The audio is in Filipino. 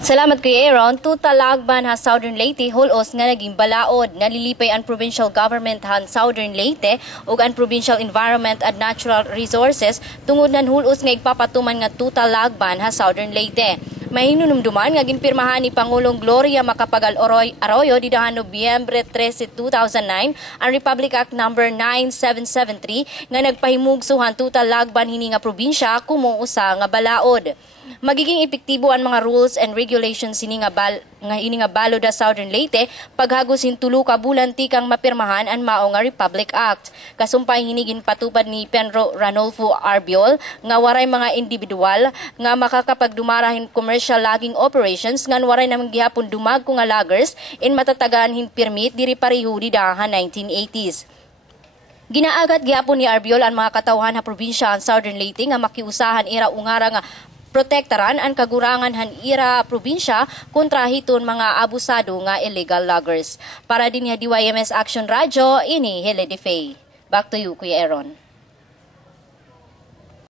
Salamat Kuya Aaron. Tutalagban ha Southern Leyte hulos nga naging balaod. Nalilipay ang provincial government han Southern Leyte ug ang Provincial Environment and Natural Resources tungod nan hulos nga igpapatuman nga tutalagban ha Southern Leyte. Mahinunumduman nga ginpirmahan ni Pangulong Gloria Macapagal Arroyo didahan Nobyembre 13, 2009 ang Republic Act No. 9773 nga nagpahimugsuhan tutalagban hini nga probinsya kumo usa nga balaod. Magiging epektibo ang mga rules and regulations hini nga balod sa Southern Leyte paghagos hintulo ka bulan tikang mapirmahan ang mao nga Republic Act. Kasumpay hinigin patupad ni Pedro Ranulfo Arbiol nga waray mga individual nga makakapagdumarahin commercial logging operations nga waray namang gihapon dumag ko nga loggers in matatagan hin permit diri pareho didahan 1980s. Ginaagat gihapon ni Arbiol ang mga katawhan sa probinsya ang Southern Leyte nga makiusahan ira ungara nga protektaran ang kagurangan han ira probinsya kontra hiton mga abusado nga illegal loggers. Para din ya DYMS Action Radio, ini Hele Defay. Back to you, Kuya Aaron.